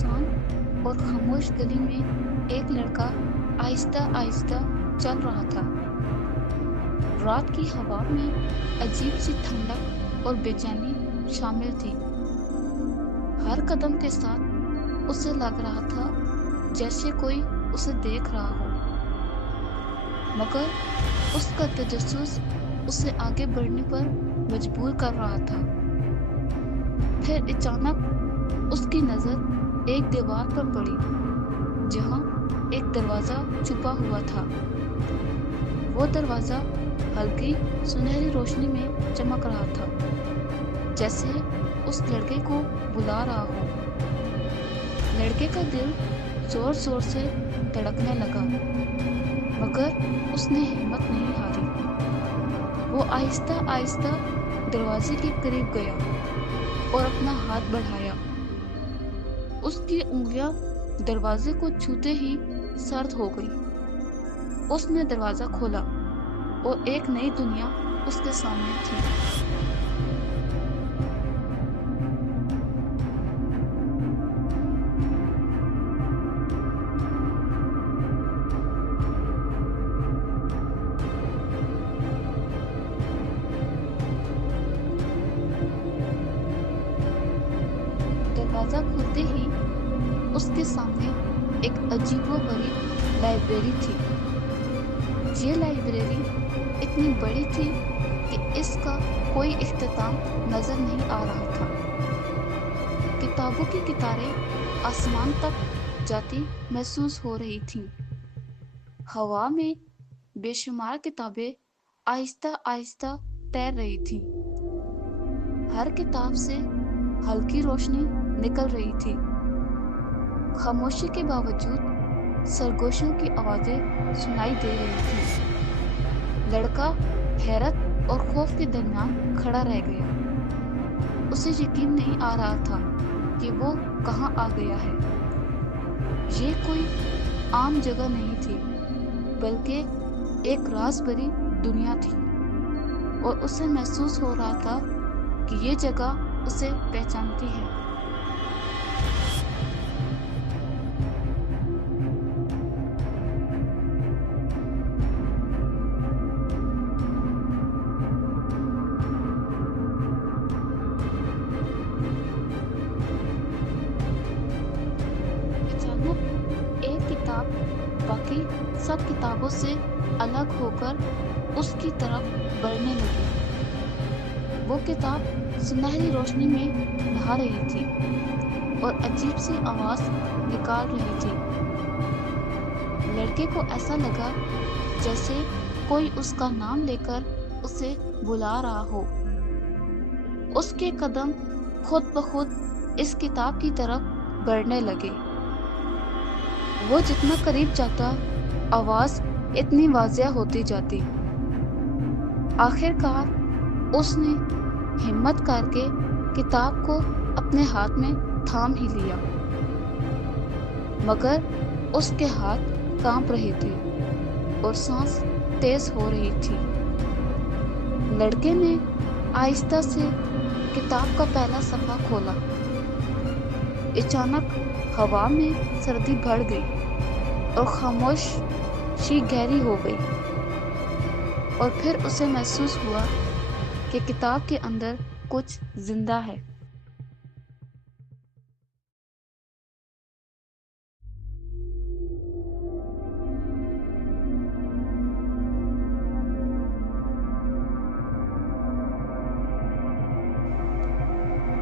सुनसान और खामोश गली में एक लड़का आहिस्ता आहिस्ता चल रहा था। रात की हवा में अजीब सी ठंडक और बेचैनी शामिल थी। हर कदम के साथ उसे लग रहा था जैसे कोई उसे देख रहा हो, मगर उसका तजस्सुस उसे आगे बढ़ने पर मजबूर कर रहा था। फिर अचानक उसकी नजर एक दीवार पर पड़ी, जहां एक दरवाजा छुपा हुआ था। वो दरवाजा हल्की सुनहरी रोशनी में चमक रहा था, जैसे उस लड़के को बुला रहा हो। लड़के का दिल जोर जोर से धड़कने लगा, मगर उसने हिम्मत नहीं हारी। वो आहिस्ता आहिस्ता दरवाजे के करीब गया और अपना हाथ बढ़ाया। उसकी उंगलियां दरवाजे को छूते ही सर्द हो गई। उसने दरवाजा खोला और एक नई दुनिया उसके सामने थी। दरवाजा खुलते ही उसके सामने एक अजीबोगरीब लाइब्रेरी थी। ये लाइब्रेरी इतनी बड़ी थी कि इसका कोई इख्तिताम नजर नहीं आ रहा था। किताबों की कितारें आसमान तक जाती महसूस हो रही थीं। हवा में बेशुमार किताबें आहिस्ता आहिस्ता तैर रही थीं। हर किताब से हल्की रोशनी निकल रही थी। खामोशी के बावजूद सरगोशियों की आवाजें सुनाई दे रही थी। लड़का हैरत और खौफ के दरमियान खड़ा रह गया। उसे यकीन नहीं आ रहा था कि वो कहाँ आ गया है। ये कोई आम जगह नहीं थी, बल्कि एक राज भरी दुनिया थी, और उसे महसूस हो रहा था कि ये जगह उसे पहचानती है। अचानक एक किताब बाकी सब किताबों से अलग होकर उसकी तरफ बढ़ने लगी। वो किताब सुनहरी रोशनी में नहा रही थी और अजीब सी आवाज निकाल रही थी। लड़के को ऐसा लगा जैसे कोई उसका नाम लेकर उसे बुला रहा हो। उसके कदम खुद ब खुद इस किताब की तरफ बढ़ने लगे। वो जितना करीब जाता, आवाज इतनी वाज़िया होती जाती। आखिरकार उसने हिम्मत करके किताब को अपने हाथ में थाम ही लिया, मगर उसके हाथ कांप रहे थे और सांस तेज हो रही थी। लड़के ने आहिस्ता से किताब का पहला सफ़ा खोला। अचानक हवा में सर्दी बढ़ गई और खामोशी गहरी हो गई, और फिर उसे महसूस हुआ कि किताब के अंदर कुछ जिंदा है।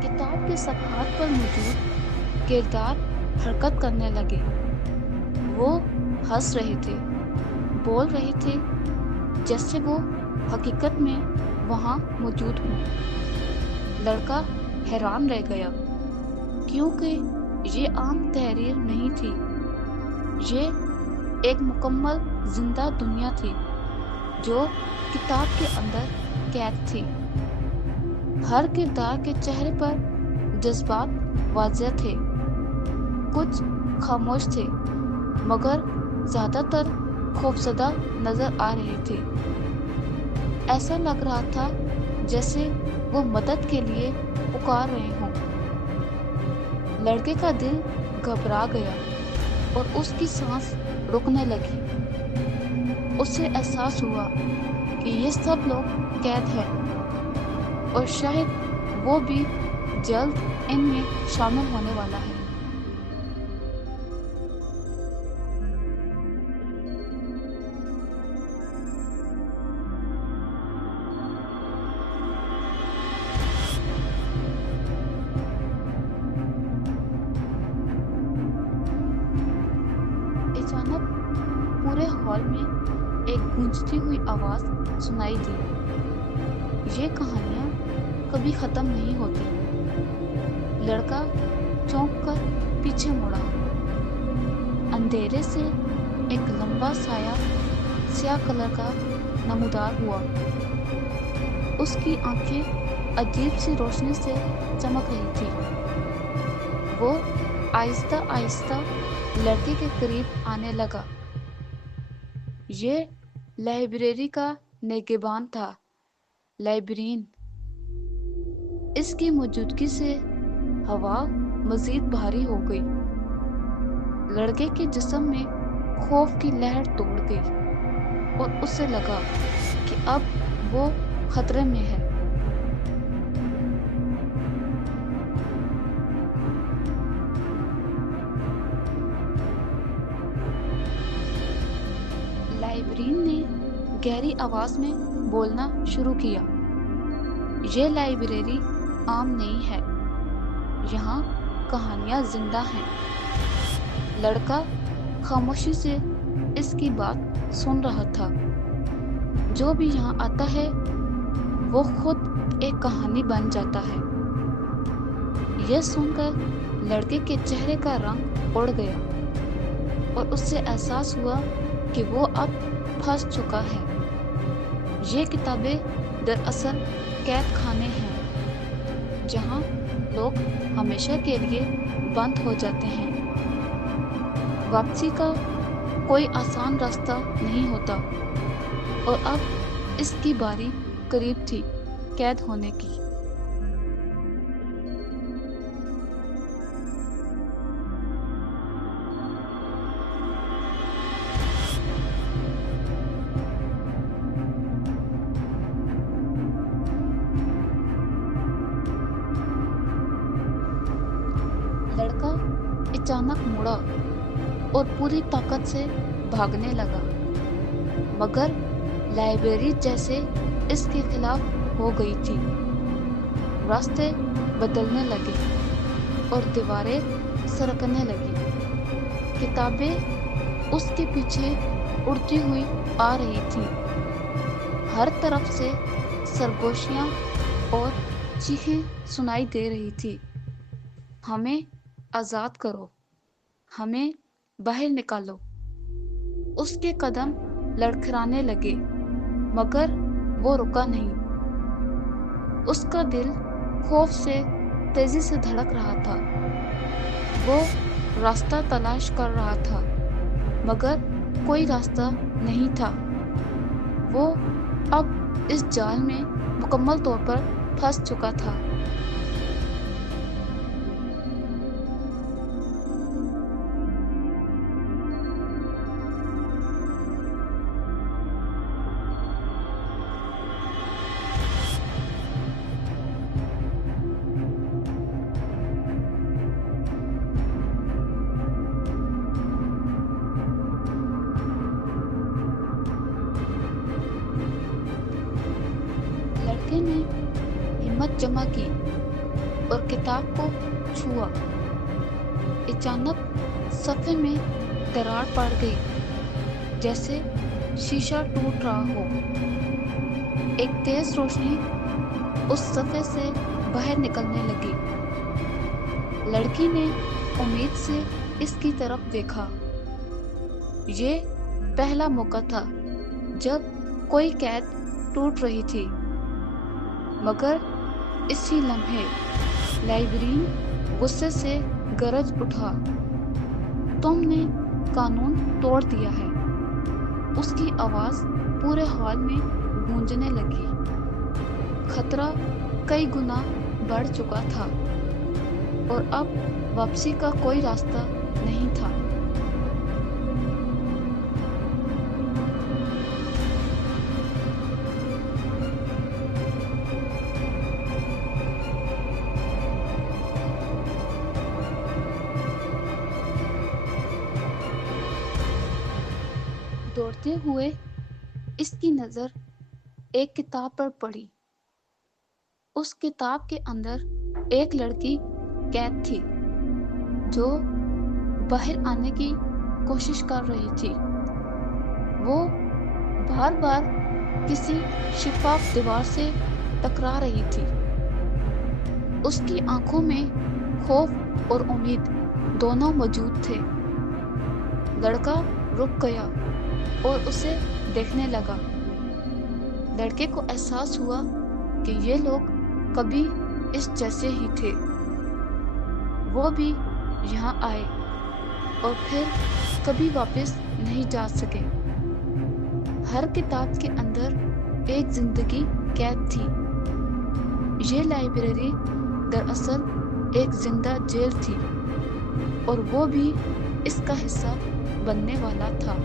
किताब के सफ़हात पर मौजूद किरदार हरकत करने लगे। वो हंस रहे थे, बोल रहे थे, जैसे वो हकीकत में वहाँ मौजूद हों। लड़का हैरान रह गया, क्योंकि ये आम तहरीर नहीं थी। ये एक मुकम्मल जिंदा दुनिया थी जो किताब के अंदर कैद थी। हर किरदार के चेहरे पर जज्बात वाज़ेह थे। कुछ खामोश थे, मगर ज्यादातर खौफजदा नजर आ रहे थे। ऐसा लग रहा था जैसे वो मदद के लिए पुकार रहे हों। लड़के का दिल घबरा गया और उसकी सांस रुकने लगी। उसे एहसास हुआ कि ये सब लोग कैद हैं और शायद वो भी जल्द इनमें शामिल होने वाला है। अचानक पूरे हॉल में एक गूंजती हुई आवाज सुनाई दी। ये कहानियां कभी खत्म नहीं होती। लड़का चौंक कर पीछे मुड़ा। अंधेरे से एक लंबा साया स्याह कलर का नमूदार हुआ। उसकी आंखें अजीब सी रोशनी से चमक रही थी। वो आहिस्ता आहिस्ता लड़के के करीब आने लगा। ये लाइब्रेरी का निगहबान था, लाइब्रेरियन। इसकी मौजूदगी से हवा मजीद भारी हो गई। लड़के के जिस्म में खौफ की लहर तोड़ गई और उसे लगा कि अब वो खतरे में है। लाइब्रेरियन ने गहरी आवाज में बोलना शुरू किया। ये लाइब्रेरी आम नहीं है, यहाँ कहानियां जिंदा हैं। लड़का खामोशी से इसकी बात सुन रहा था। जो भी यहाँ आता है वो खुद एक कहानी बन जाता है। यह सुनकर लड़के के चेहरे का रंग उड़ गया और उससे एहसास हुआ कि वो अब फंस चुका है। ये किताबें दरअसल कैद खाने हैं, जहाँ लोग हमेशा के लिए बंद हो जाते हैं। वापसी का कोई आसान रास्ता नहीं होता और अब इसकी बारी करीब थी कैद होने की। लड़का अचानक मुड़ा और पूरी ताकत से भागने लगा, मगर लाइब्रेरी जैसे इसके खिलाफ हो गई थी। रास्ते बदलने लगे और दीवारें सरकने लगी। किताबें उसके पीछे उड़ती हुई आ रही थी। हर तरफ से सरगोशियां और चीखें सुनाई दे रही थी। हमें आजाद करो, हमें बाहर निकालो। उसके कदम लड़खड़ाने लगे, मगर वो रुका नहीं। उसका दिल खौफ से तेजी से धड़क रहा था। वो रास्ता तलाश कर रहा था, मगर कोई रास्ता नहीं था। वो अब इस जाल में मुकम्मल तौर पर फंस चुका था। लड़के ने हिम्मत जमा की और किताब को छुआ। अचानक सफ़े में दरार पड़ गई, जैसे शीशा टूट रहा हो। एक तेज रोशनी उस सफ़े से बाहर निकलने लगी। लड़की ने उम्मीद से इसकी तरफ देखा। ये पहला मौका था जब कोई कैद टूट रही थी, मगर इसी लम्हे लाइब्रेरियन गुस्से से गरज उठा। तुमने कानून तोड़ दिया है। उसकी आवाज पूरे हॉल में गूंजने लगी। खतरा कई गुना बढ़ चुका था और अब वापसी का कोई रास्ता नहीं था। दौड़ते हुए इसकी नज़र एक किताब पर पड़ी। उस किताब के अंदर एक लड़की कैद थी जो बाहर आने की कोशिश कर रही थी। वो बार बार किसी शिफाफ दीवार से टकरा रही थी। उसकी आंखों में खौफ और उम्मीद दोनों मौजूद थे। लड़का रुक गया और उसे देखने लगा। लड़के को एहसास हुआ कि ये लोग कभी इस जैसे ही थे। वो भी यहाँ आए और फिर कभी वापस नहीं जा सके। हर किताब के अंदर एक जिंदगी कैद थी। ये लाइब्रेरी दरअसल एक जिंदा जेल थी और वो भी इसका हिस्सा बनने वाला था।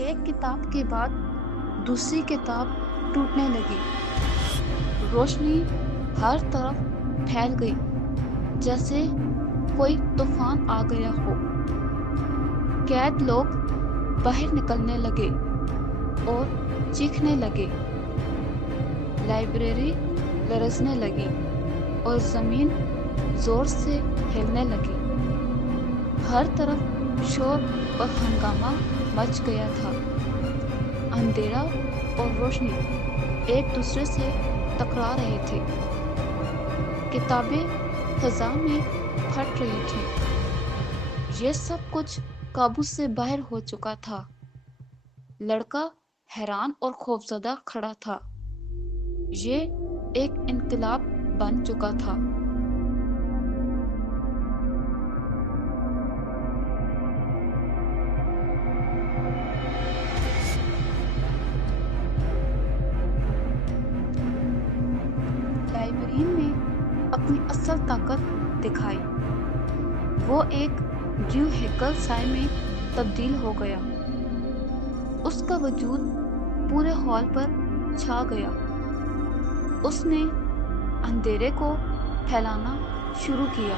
एक किताब के बाद दूसरी किताब टूटने लगी। रोशनी हर तरफ फैल गई, जैसे कोई तूफान आ गया हो। कैद लोग बाहर निकलने लगे और चीखने लगे। लाइब्रेरी लरजने लगी और जमीन जोर से हिलने लगी। हर तरफ शोर और हंगामा मच गया था। अंधेरा और रोशनी एक दूसरे से टकरा रहे थे। किताबें फजा में फट रही थी। ये सब कुछ काबू से बाहर हो चुका था। लड़का हैरान और खौफजदा खड़ा था। ये एक इनकलाब बन चुका था। लाइब्रेरियन ने अपनी असल ताकत दिखाई। वो एक जीव हैकल साय में तब्दील हो गया। उसका वजूद पूरे हॉल पर छा गया। उसने अंधेरे को फैलाना शुरू किया।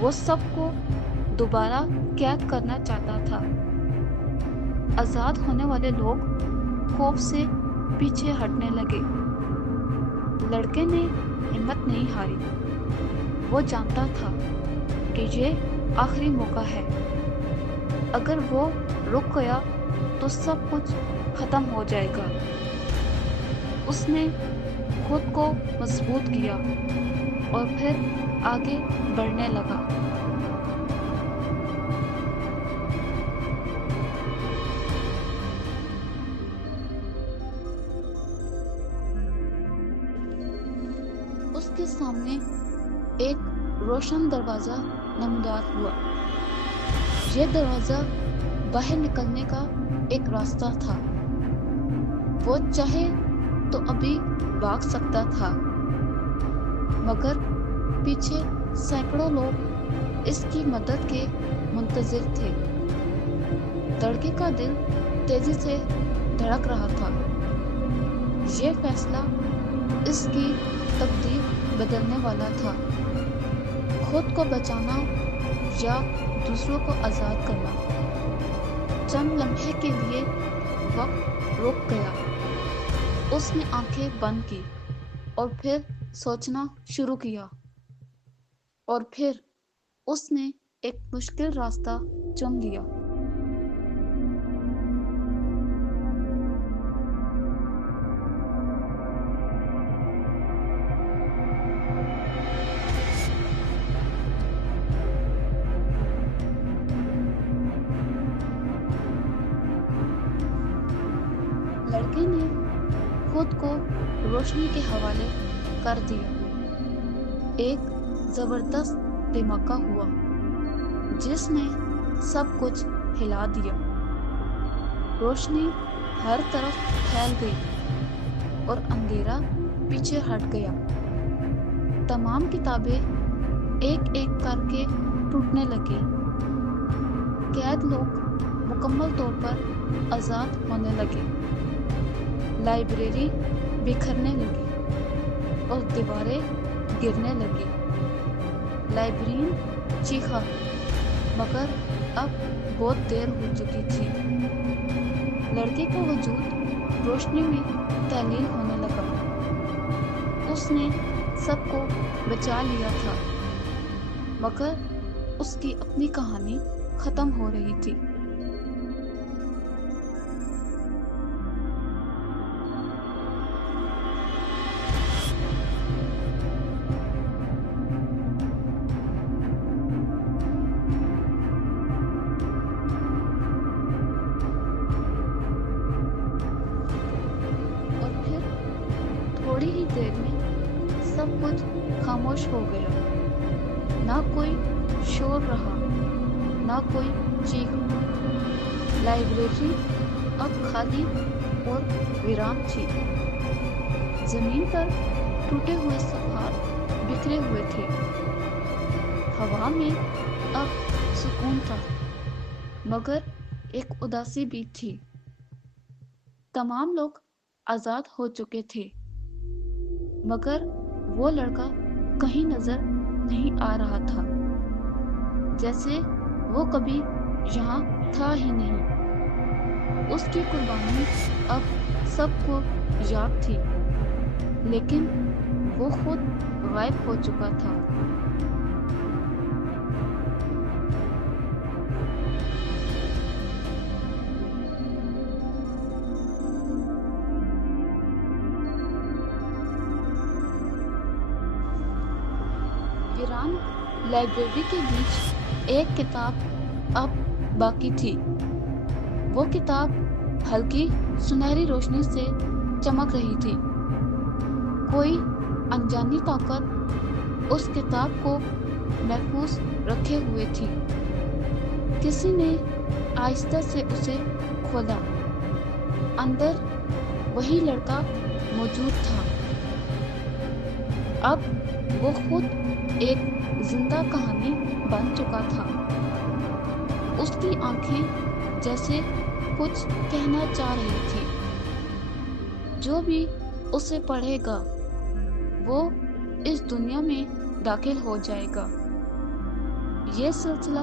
वो सबको दोबारा कैद करना चाहता था। आजाद होने वाले लोग खौफ से पीछे हटने लगे। लड़के ने हिम्मत नहीं हारी। वो जानता था कि ये आखिरी मौका है। अगर वो रुक गया तो सब कुछ खत्म हो जाएगा। उसने खुद को मजबूत किया और फिर आगे बढ़ने लगा। उसके सामने एक रोशन दरवाजा नमदार हुआ। यह दरवाजा बाहर निकलने का एक रास्ता था। वो चाहे तो अभी भाग सकता था, मगर पीछे सैकड़ों लोग इसकी मदद के मुंतजिर थे। लड़के का दिल तेजी से धड़क रहा था। ये फैसला इसकी तकदीर बदलने वाला था। खुद को बचाना या दूसरों को आज़ाद करना। चंद लम्हे के लिए वक्त रुक गया। उसने आंखें बंद की और फिर सोचना शुरू किया। और फिर उसने एक मुश्किल रास्ता चुन लिया। خود کو روشنی کے حوالے کر دیا۔ ایک زبردست دھماکہ ہوا جس نے سب کچھ ہلا دیا۔ روشنی ہر طرف پھیل گئی اور اندھیرا پیچھے ہٹ گیا۔ تمام کتابیں ایک ایک کر کے ٹوٹنے لگی۔ قید لوگ مکمل طور پر آزاد ہونے لگے۔ لائبریری بکھرنے لگی اور دیواریں گرنے لگی۔ لائبرین چیخا مگر اب بہت دیر ہو چکی تھی۔ لڑکے کا وجود روشنی میں تحلیل ہونے لگا۔ اس نے سب کو بچا لیا تھا مگر اس کی اپنی کہانی ختم ہو رہی تھی۔ اور پھر تھوڑی ہی دیر میں سب کچھ خاموش ہو گیا۔ نہ کوئی شور رہا، نہ کوئی چیخ۔ لائبریری اب خالی اور ویران تھی۔ زمین پر ٹوٹے ہوئے صفحات بکھرے ہوئے تھے۔ ہوا میں اب سکون تھا مگر ایک اداسی بھی تھی۔ تمام لوگ آزاد ہو چکے تھے مگر وہ لڑکا کہیں نظر نہیں آ رہا تھا، جیسے وہ کبھی یہاں تھا ہی نہیں۔ اس کی قربانی اب سب کو یاد تھی لیکن وہ خود غائب ہو چکا تھا۔ ویران لائبریری کے بیچ ایک کتاب اب باقی تھی۔ وہ کتاب ہلکی سنہری روشنی سے چمک رہی تھی۔ کوئی انجانی طاقت اس کتاب کو محفوظ رکھے ہوئے تھی۔ کسی نے آہستہ سے اسے کھولا۔ اندر وہی لڑکا موجود تھا۔ اب وہ خود ایک زندہ کہانی بن چکا تھا۔ اس کی آنکھیں جیسے کچھ کہنا چاہ رہی تھی۔ جو بھی اسے پڑھے گا وہ اس دنیا میں داخل ہو جائے گا۔ یہ سلسلہ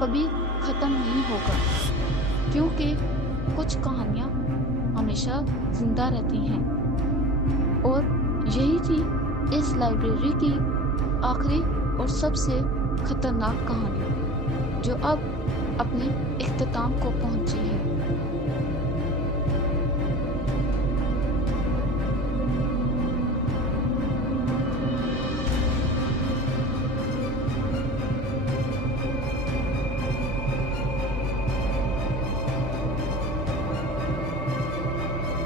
کبھی ختم نہیں ہوگا کیونکہ کچھ کہانیاں ہمیشہ زندہ رہتی ہیں۔ اور یہی تھی اس لائبریری کی آخری اور سب سے خطرناک کہانی جو اب اپنے اختتام کو پہنچی ہے۔